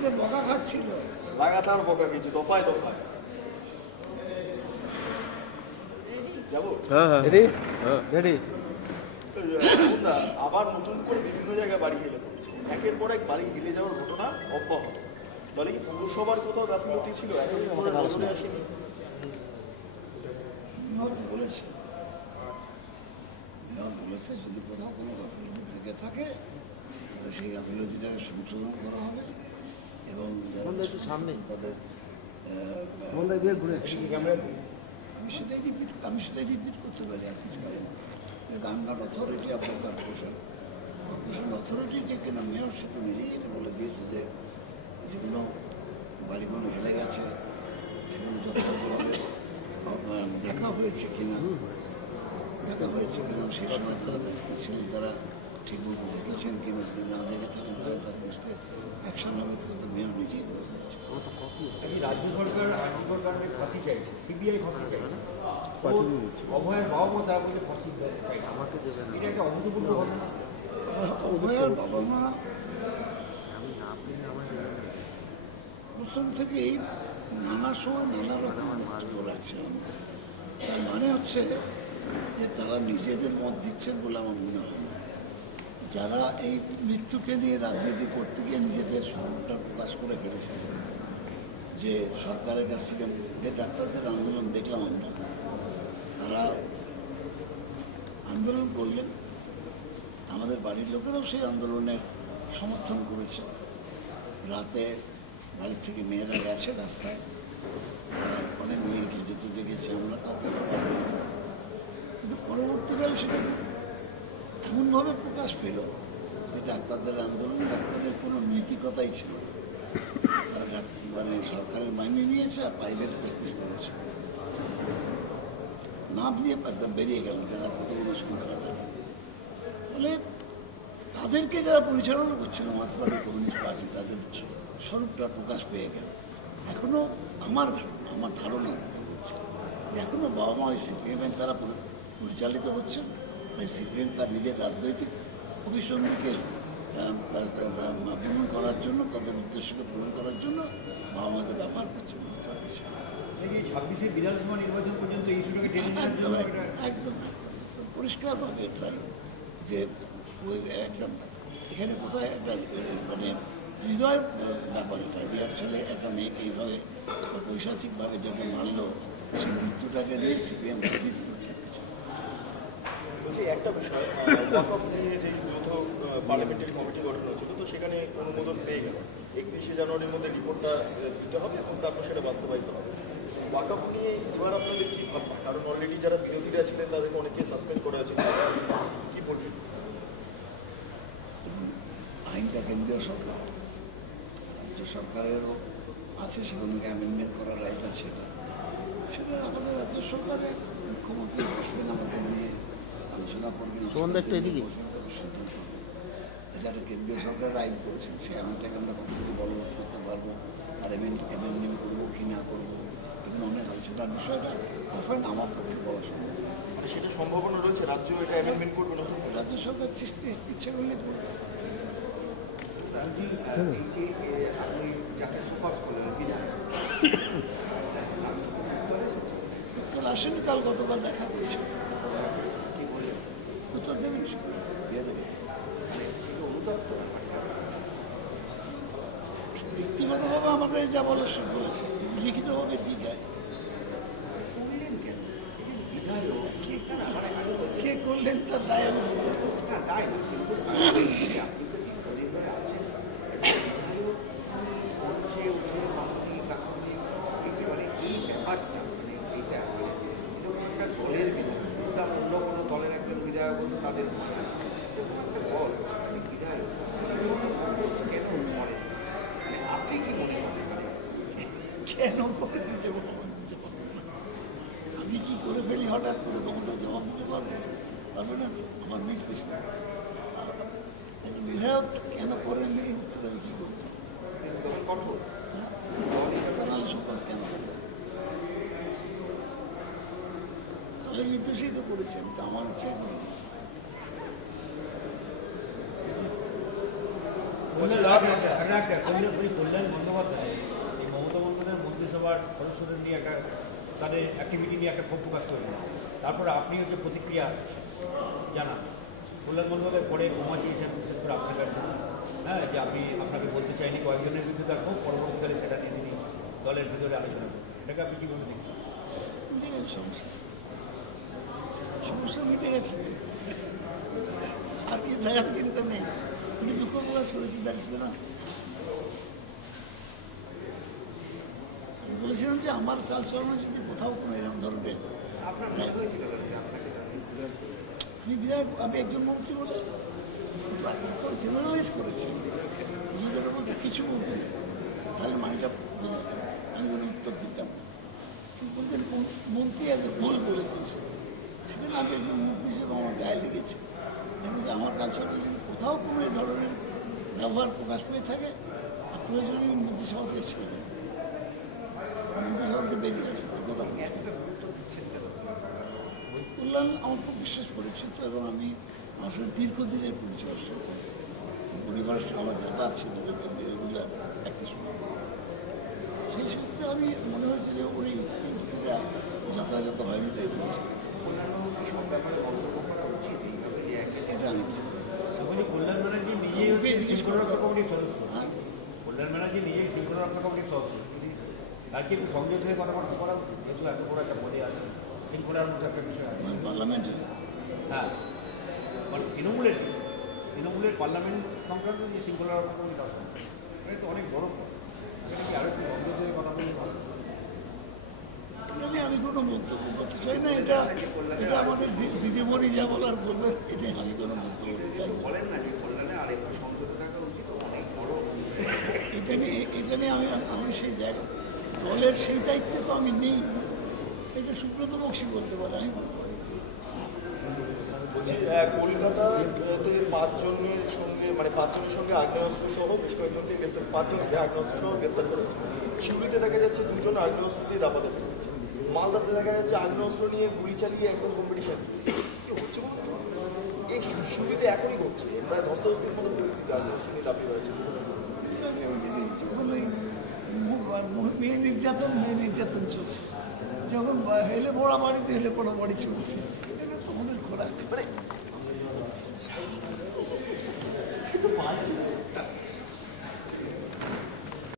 আমাদের বকা খাচ্ছিল, লাগাতার বকা কিছু দফায় দফায়। যাবো আবার নতুন করে বিভিন্ন জায়গায় বাড়ি হেলে পড়ছে, একের পর এক বাড়ি হেলে যাওয়ার ঘটনা অব্যাহত। তাহলে কি পৌরসভার কোথাও গাফিলতি ছিল? এতদিন ধরে নজরে আসেনি? বলেছে যদি কোথাও কোনো গাফিলতি থেকে থাকে তাহলে সেই গাফিলতিটাকে সংশোধন করা হবে এবং তাদের আমি সেটাই রিপিট করতে পারি আর কিছু পারি না। I'm not authority of the corporation. Corporation authority যে কিনা মেয়র সে তো নিজেই এটা বলে দিয়েছে যে যেগুলো বাড়িগুলো হেলে গেছে সেগুলো যথাযথভাবে দেখা হয়েছে কিনা সেই সময় তারা দায়িত্বে ছিলেন, তারা ঠিকমতো দেখেছেন কিনা, না দেখে থাকেন তাহলে তার এগেস্টে অ্যাকশন হবে, তো মেয়র নিজেই বলে দিয়েছে। রাজ্য সরকার আর্থিক কারণে ফাঁসি চাইছে, সিবিআই ফাঁসি চাইছে, অভয়ের বাবা মা তারা বলে ফাঁসি চাইছে, আমাকে দেবেন, এটা একটা অভূতপূর্ব ঘটনা। অভয়ের বাবা মা প্রথম থেকেই নানা সময় নানা রকম বক্তব্য রাখছিলাম। তার মানে হচ্ছে যে তারা নিজেদের মত দিচ্ছেন বলে আমার মনে হয় না। যারা এই মৃত্যুকে নিয়ে রাজনীতি করতে গিয়ে নিজেদের স্বরূপটা প্রকাশ করে ফেলেছিলেন, যে সরকারের কাছ থেকে যে ডাক্তারদের আন্দোলন দেখলাম আমরা, তারা আন্দোলন করলেন, আমাদের বাড়ির লোকেরাও সেই আন্দোলনের সমর্থন করেছে। রাতে বাড়ির থেকে মেয়েরা গেছে রাস্তায়, তার অনেক মেয়েকে যেতে দেখেছি আমরা, কাউকে কিন্তু পরবর্তীকালে সেটা এমনভাবে প্রকাশ পেল যে ডাক্তারদের আন্দোলন, ডাক্তারদের কোনো নৈতিকতাই ছিল না। তারা মানে সরকারের মাইনে নিয়েছে আর প্রাইভেট প্র্যাকটিস করেছে, নাম দিয়ে একদম বেরিয়ে গেল যারা কতগুলো সংখ্যা তারা। ফলে তাদেরকে যারা পরিচালনা করছিল মার্ক্সবাদী কমিউনিস্ট পার্টি, তাদের স্বরূপটা প্রকাশ পেয়ে গেল। এখনও আমার ধারণার কথা বলছে যে এখনও বাবা মা ওই সিপিএমের তারা পরিচালিত হচ্ছে, তাই সিপিএম তার নিজের রাজনৈতিক অভিসন্ধিকে পূরণ করার জন্য, তাদের উদ্দেশ্যকে পূরণ করার জন্য বাবা মাকে ব্যবহার করছে। একদম একদম পরিষ্কারভাবে এটাই যে ওই একদম এখানে কোথায় একটা মানে হৃদয়ের ব্যাপার, এটা রিয়ার ছেলে একটা মেয়েকে এইভাবে পৈশাচিকভাবে যখন মারলো, সেই মৃত্যুটাকে নিয়ে সিপিএম রাজনীতি করছে। একটা বিষয়, ওয়াকফ নিয়ে যে যৌথ পার্লামেন্টারি কমিটি গঠন হয়েছিল, তো সেখানে অনুমোদন পেয়ে গেল। 31শে জানুয়ারির মধ্যে রিপোর্টটা দিতে হবে এবং তারপর সেটা বাস্তবায়িত হবে। ওয়াকফ নিয়ে এবার আপনাদের কী ভাবনা? কারণ অলরেডি যারা বিরোধীরা ছিলেন তাদেরকে অনেকে সাসপেন্ড করা হয়েছে, কী বলবেন? আইনটা কেন্দ্রীয় সরকার, রাজ্য সরকারেরও আছে, সেখানে অ্যামেন্ডমেন্ট করার রাইট আছে। সেটা আমাদের রাজ্য সরকারের মুখ্যমন্ত্রী বসবেন, আমাদের নিয়ে আলোচনা করবেন, সিদ্ধান্ত। এটা একটা কেন্দ্রীয় সরকারের আইন করেছেন, সেই আইনটাকে আমরা কতটুকু বলবৎ করতে পারবো, তার অ্যামেন্ডমেন্ট করবো কি না করবো, এখানে অনেক আলোচনার বিষয়টা অফেন আমার পক্ষে বলা সম্ভব। সেটা সম্ভাবনা রয়েছে রাজ্য এটা অ্যামেন্ডমেন্ট করবে না? রাজ্য সরকার ইচ্ছা করলে করবে। কাল আসেনি, কাল গতকাল দেখা করেছে, উত্তর দেবেন, দিয়ে দেবেন। ব্যক্তিগতভাবে আমাকে যা বলার বলেছে, কিন্তু লিখিতভাবে দিই দেয়। কে করলেন তার দায় আমি তাদের আপনি কি মনে করেন কেন করে জবাব দিতে পারবো না? আমি কি করে ফেলি হঠাৎ করে ক্ষমতা জবাব দিতে পারবে না? আমার নির্দেশ না। বিধায়ক কেন করেন এই উত্তর আমি কি করে দেবো? তাহলে সকাশ কেন করবেন? তাহলে নির্দেশেই তো করেছি, আমি তো আমার ইচ্ছাই করি। কল্যাণ বন্দ্যোপাধ্যায় এই মমতা বন্দ্যোপাধ্যায় মন্ত্রিসভার সদস্যদের নিয়ে একটা তাদের অ্যাক্টিভিটি নিয়ে একটা ক্ষোভ প্রকাশ করেছেন। তারপরে আপনি হচ্ছে প্রতিক্রিয়া জানান। কল্যাণ বন্দ্যোপাধ্যায় পরে ক্ষমা চেয়েছেন বিশেষ করে আপনার কাছে, হ্যাঁ, যে আমি আপনাকে বলতে চাইনি কয়েকজনের বিরুদ্ধে তার খুব পরবর্তীকালে সেটা নিয়ে তিনি দলের ভিতরে আলোচনা করেন। এটাকে আপনি কীভাবে দেখছেন? মিটে গেছে সমস্যা, সমস্যা মিটে গেছে তো। আর কিছু দেখাতে কিন্তু নেই। উনি দুঃখ প্রকাশ করেছেন, দাঁড়িয়েছিল না। আমি বলেছিলাম যে আমার চালচলনে যদি কোথাও কোনো এরকম ধরনের আমি বিধায়ক, আমি একজন মন্ত্রী বলে জেনারেলাইজ করেছি। নিজেদের মধ্যে কিছু বলতে নেই, তাহলে মানিটা আমি কোনো উত্তর দিতাম না। বলতেন মন্ত্রী আজ ভুল বলেছিস, সেখানে আমি একজন মন্ত্রী হিসেবে আমার গায়ে লেগেছে। আমি যে আমার কালচারে যদি কোথাও কোনো এই ধরনের ব্যবহার প্রকাশ পেয়ে থাকে, প্রয়োজনে মন্ত্রিসভা থেকে ছেড়ে দেবেন, মন্ত্রিসভা থেকে বেরিয়ে আসবে। কথা কল্যাণ আমার খুব বিশ্বাস পরিচিত এবং আমি আমার সঙ্গে দীর্ঘদিনের পরিচয় পরিবারের সঙ্গে আমার যাতায়াত ছিল রেগুলার একটা সময়। সেই সূত্রে আমি মনে হয়েছে যে ওর এই উক্তিটা যথাযথ হয়নি, তাই বলেছি। এটা আমি কল্যাণ ব্যানার্জি নিজেই হচ্ছে শৃঙ্খলা রক্ষা কমিটির সদস্য। হ্যাঁ, কল্যাণ ব্যানার্জি নিজেই শৃঙ্খলা রক্ষা কমিটির সদস্য। তার কি একটু সংযত হয়ে কথাবার্তা করা উচিত? যেহেতু এত বড় একটা পদে আছে, শৃঙ্খলার মধ্যে একটা বিষয় আছে। পার্লামেন্টে হ্যাঁ, মানে তৃণমূলের পার্লামেন্ট সংক্রান্ত যে শৃঙ্খলা রক্ষা কমিটি তার সংখ্যা এটা তো অনেক বড় পদ। এখানে কি আরো একটু সংযত হয়ে কথা বলতে পারবো? এটা নিয়ে আমি কোনো মন্তব্য করতে চাই না। এটা এটা আমাদের দিদিমণি যা বলার বলবেন, এটা আমি কোনো মন্তব্য করতে চাই না। এটা নিয়ে আমি সেই জায়গা দলের সেই দায়িত্বে তো আমি নেই। এটা সুব্রত বক্সী বলতে পারে, আমি বলতে পারি। বলছি কলকাতাতে পাঁচজনের সঙ্গে আগ্নেয়াস্ত্র সহ বেশ কয়েকজনকে গ্রেপ্তার, পাঁচজনকে আগ্নেয়াস্ত্র সহ গ্রেপ্তার করেছে। শিউড়িতে দেখা যাচ্ছে দুজন আগ্নেয়াস্ত্র দিয়ে দাপাদাপি করেছে। মালদাতে দেখা যাচ্ছে আগ্নেয়াস্ত্র নিয়ে গুলি চালিয়ে একদম কম্পিটিশন হচ্ছে। এই শিউড়িতে এখনই ঘটছে, প্রায় ধস্তাধস্তির মতো পরিস্থিতি আগ্নেয়াস্ত্র নিয়ে দাবি করেছে। আমি দেখি যখন ওই মেয়ে নির্যাতন চলছে, যখন হেলে পড়া বাড়িতে হেলে পড়া বাড়ি চলছে, এটা তোমাদের খোরাক।